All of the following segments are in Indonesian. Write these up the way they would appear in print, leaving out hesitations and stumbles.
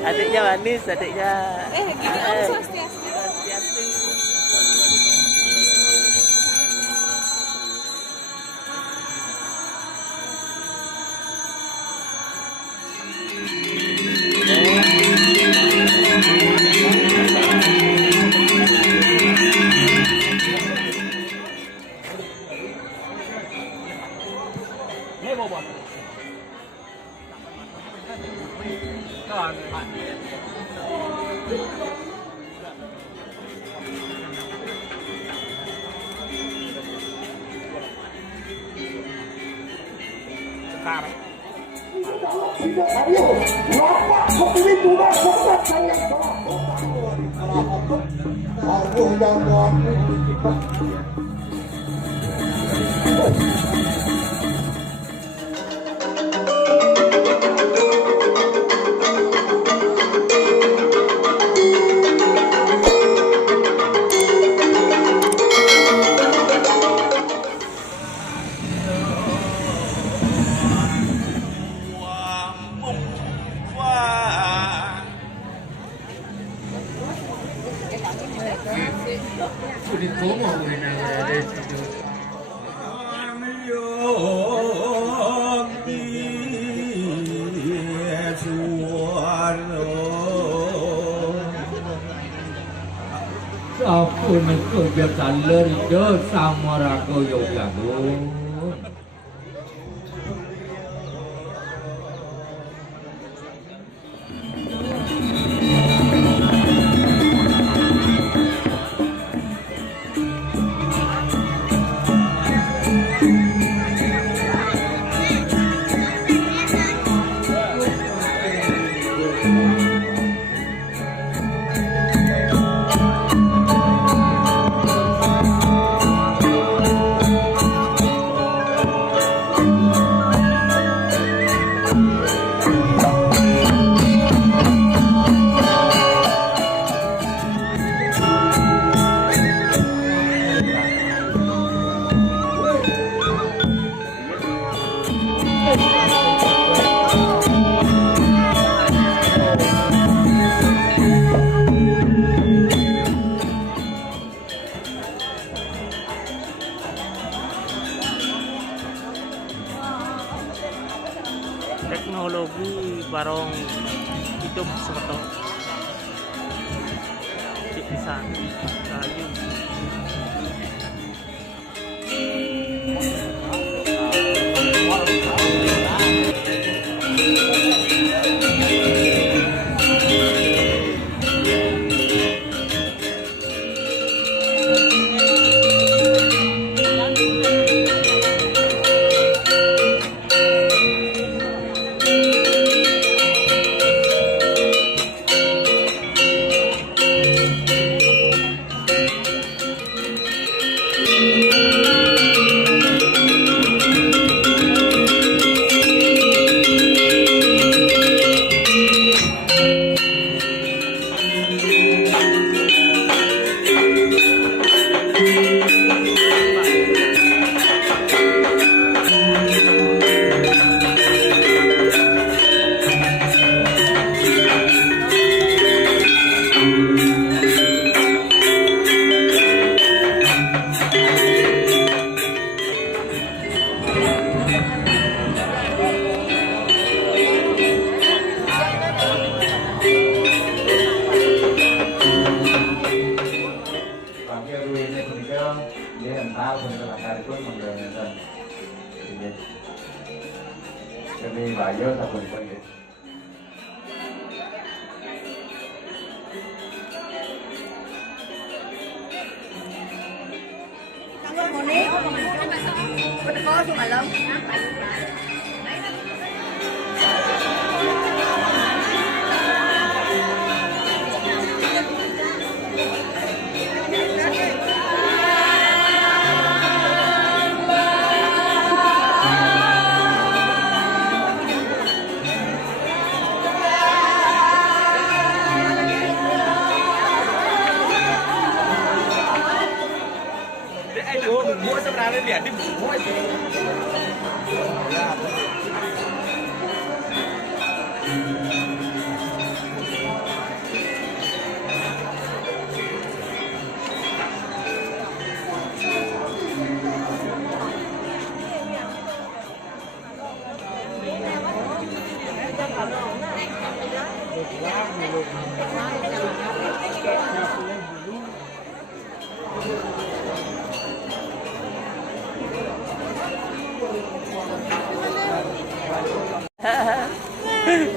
Adiknya manis, adiknya. Gini om swastiastu. Swastiastu. Sekarang. Ayo, lapak kepilih juga kota saya. Aku yang Sapun kerja taler je sama raga yogago. Teknologi barong hidup seperti bisa kayu. Kami bayo sa pulpon din. Tanggal mo ni? Pwede ko sumalam. Mua xong ra lên biển đi mua.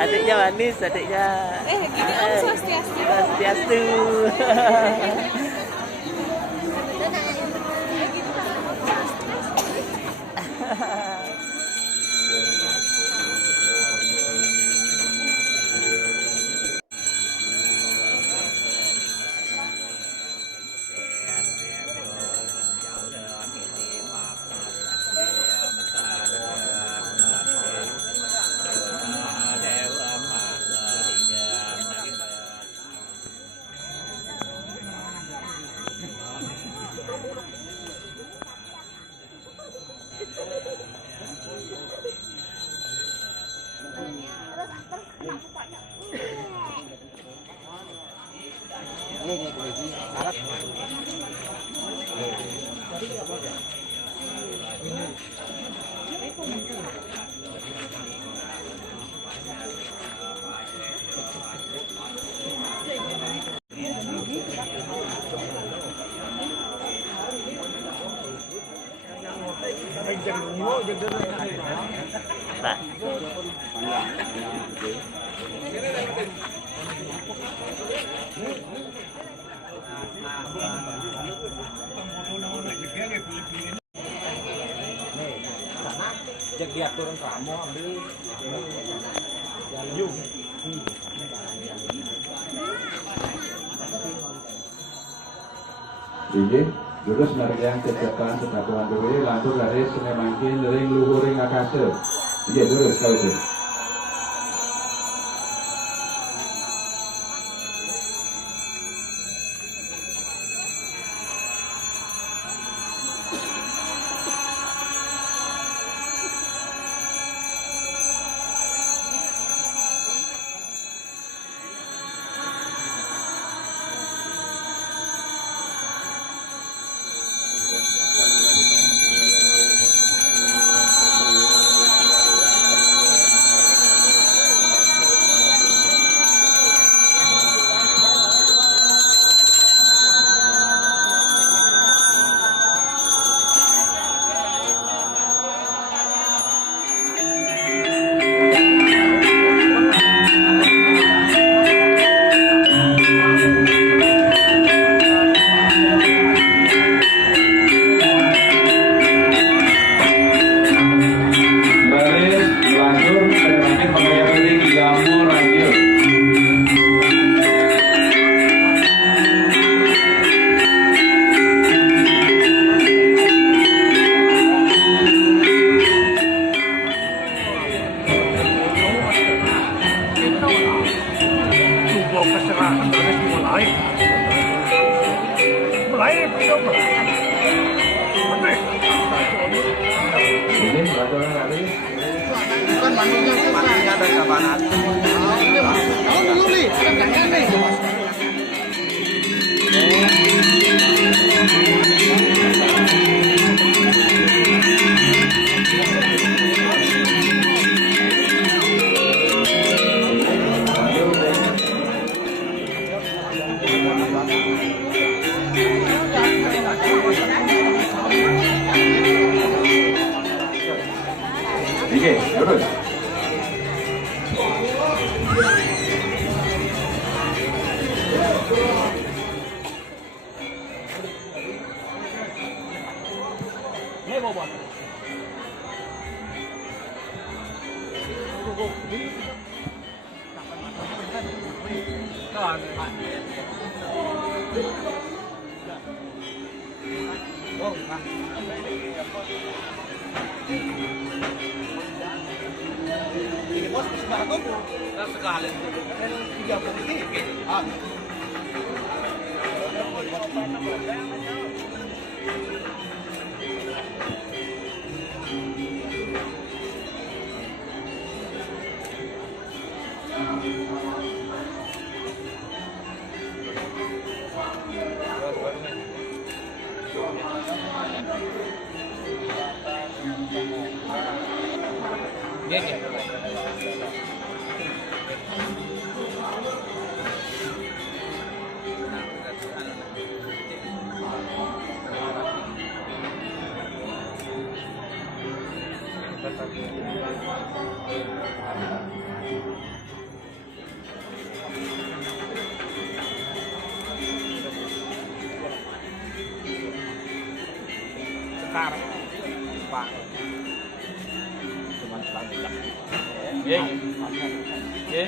Adiknya manis, adiknya. Gini Om Swastiastu. Swastiastu. Pak. Cek dia turun kamu ambil yuk. Ini jurus narjang cecatan sepatuan dewi lantur dari sungai mangkin ring luhuring akase. Iya jurus kau itu. Oke, terus. sekarang Pak cuma sekarang ya ya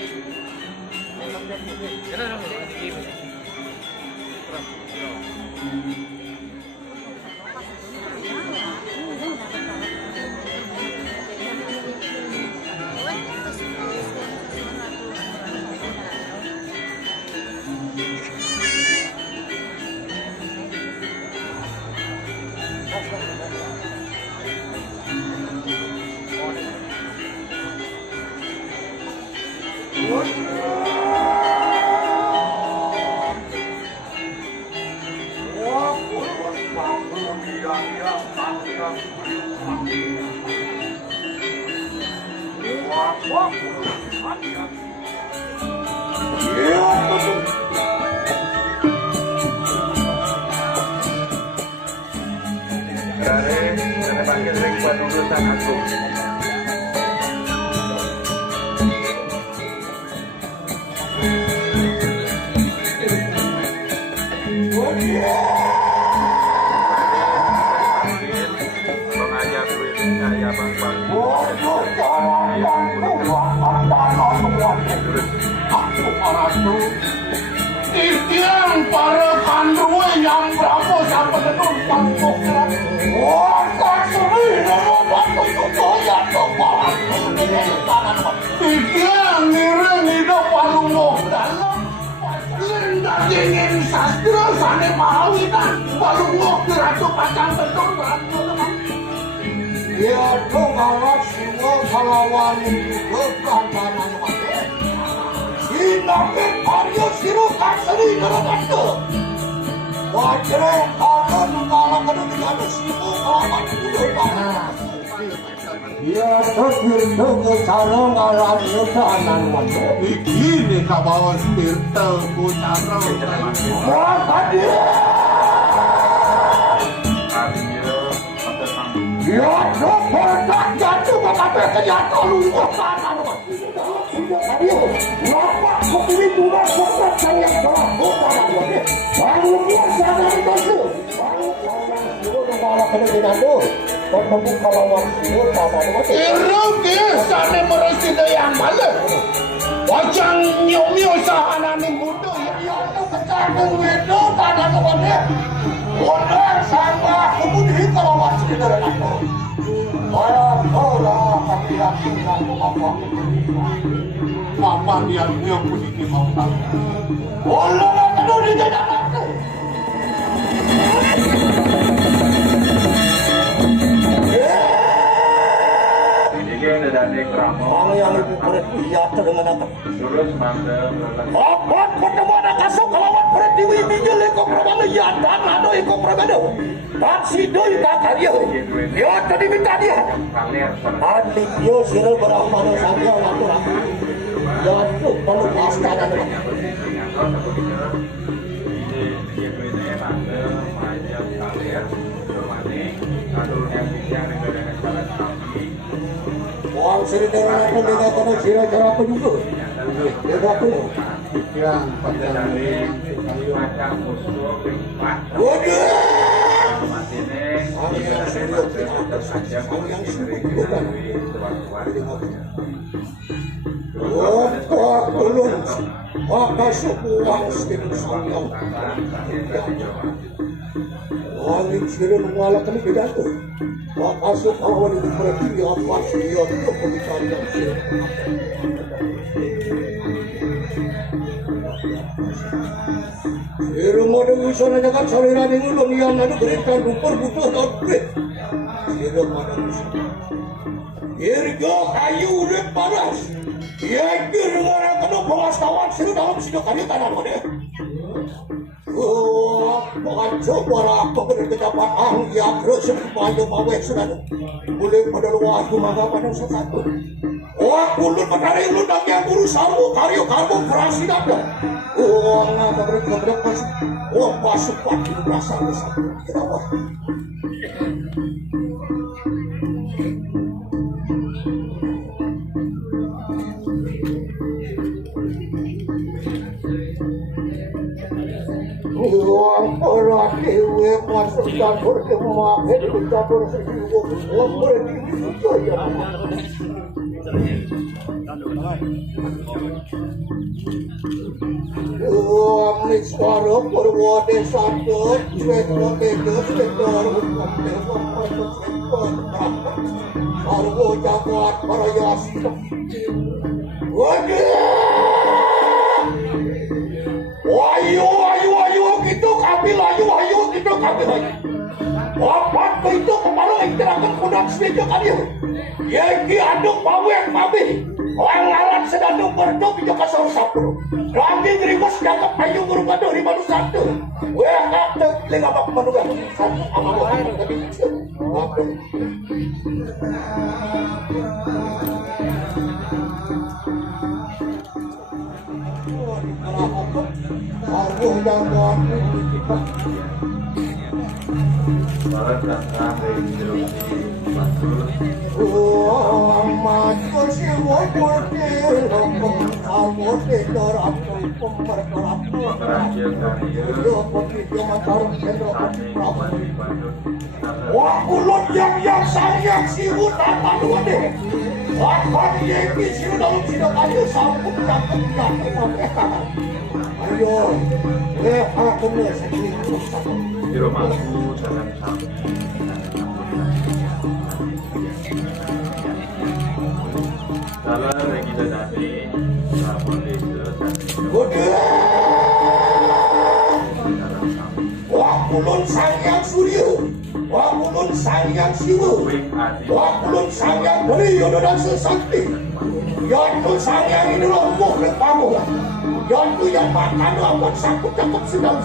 Saya panggil buat urusan aku. Pengajar saya Bang Ikian para kandruwe yang berapa sampai dengan kampung wah kasuri nama batu kukoya tokohan ikian ngiring hidup palungo dalam linda dingin sastra sane mahawinan palungo kiratu pacang betul beratu ya tunggalat semua kalawan kekampanan Sinapit karyo sirukan seri ngeraganda Wajreng kanan ngalang kedua simu kelaman kudukan Ya terkir dengan cara ngalang ngedanan wajah Begini kabawan spirta bucara Wah tadi Ya terkir jatuh mengambil kenyataan lupa kanan Bapak kepilih juga korban saya telah bukan lagi. Baru dia sadar itu. Baru dia malah kena itu. Dan membuka lawan itu sama dengan itu. Iruki sana meresida yang malah. Wajang nyomio sahana nimbudu. Ya itu kecandung itu pada kepada. Benar sama kemudian kalau masih di dalam itu. Orang kami yakin aku bapak Mama dia punya mau tahu. Allah aduh di dalam. Orang yang itu berpihak dengan apa? Terus mandem. Apa pertemuan kasuk kelawan pertiwi bijil eko prabana ya dan ado eko prabana. Dan sidoi ka karya. Yo tadi minta dia. Ati yo sira berahmana sangya waktu aku. Jatuh perlu astana dengan Wang sering dengan apa dengan kena sira cara apa juga. Dia apa? Yang pada dari macam musuh lipat. Waduh. Yang serius saja yang sering dilalui tuan-tuan. Wah, belum. Maka sebuah skin sanggup. Angin sering mengalahkan pidato. Maka sebuah itu berarti apa sih yang pembicaraan yang sering. Irung ada usaha jangan salira dengan ulun yang ada berikan rumpur butuh outbreak. Irung ada usaha. Irgo kayu udah panas. Ya irung orang kena bawas kawan sini dalam sidang kali tanah mana. Bukan coba apa kena kedapat ya terus sepanjang mawe sudah. Boleh pada luas kumaha pada satu. Wah ulun pada ulun dak yang guru samu karyo kamu berasi dak. Ngapa berapa pas. Masuk pagi berasa besar. Kenapa? Orang dewe masuk campur ke makan campur sejiwa. Orang ini saya. Amnis suara perwade satu, cekno begus tekor hukum dewan masuk sekor. Argo jagat parayasi. Ayo gitu kambil ayo gitu kambil ayo. Apa itu kepala interakan kudak setuju kalian? Yaki aduk pawek pabi. Orang lalat sedang berdua bijak kasar sapro. Kami ngerimus jangkap payung berubah dari baru satu. Wah kakte lega bak manuga satu amal tapi apa? Aku jangan Barat datang dari instruksi Matul. amat bersiwa kote amat dekat pemerintah Raja Karya yo begitu mantar sendok Kami Bandung. wah kulon yang sayang siwu tanpa dua deh akan yeki siwu dalam sidang ayo sampun cakep ayo aku nih sedikit Di rumahku jangan sampai salah lagi tadi lapor desa wah kulon sayang surya wah kulon sayang siwu wah kulon sayang dari yodo dan sesakti yantu sayang ini lombok lepamu yantu yang makan amat sakut cakep sedang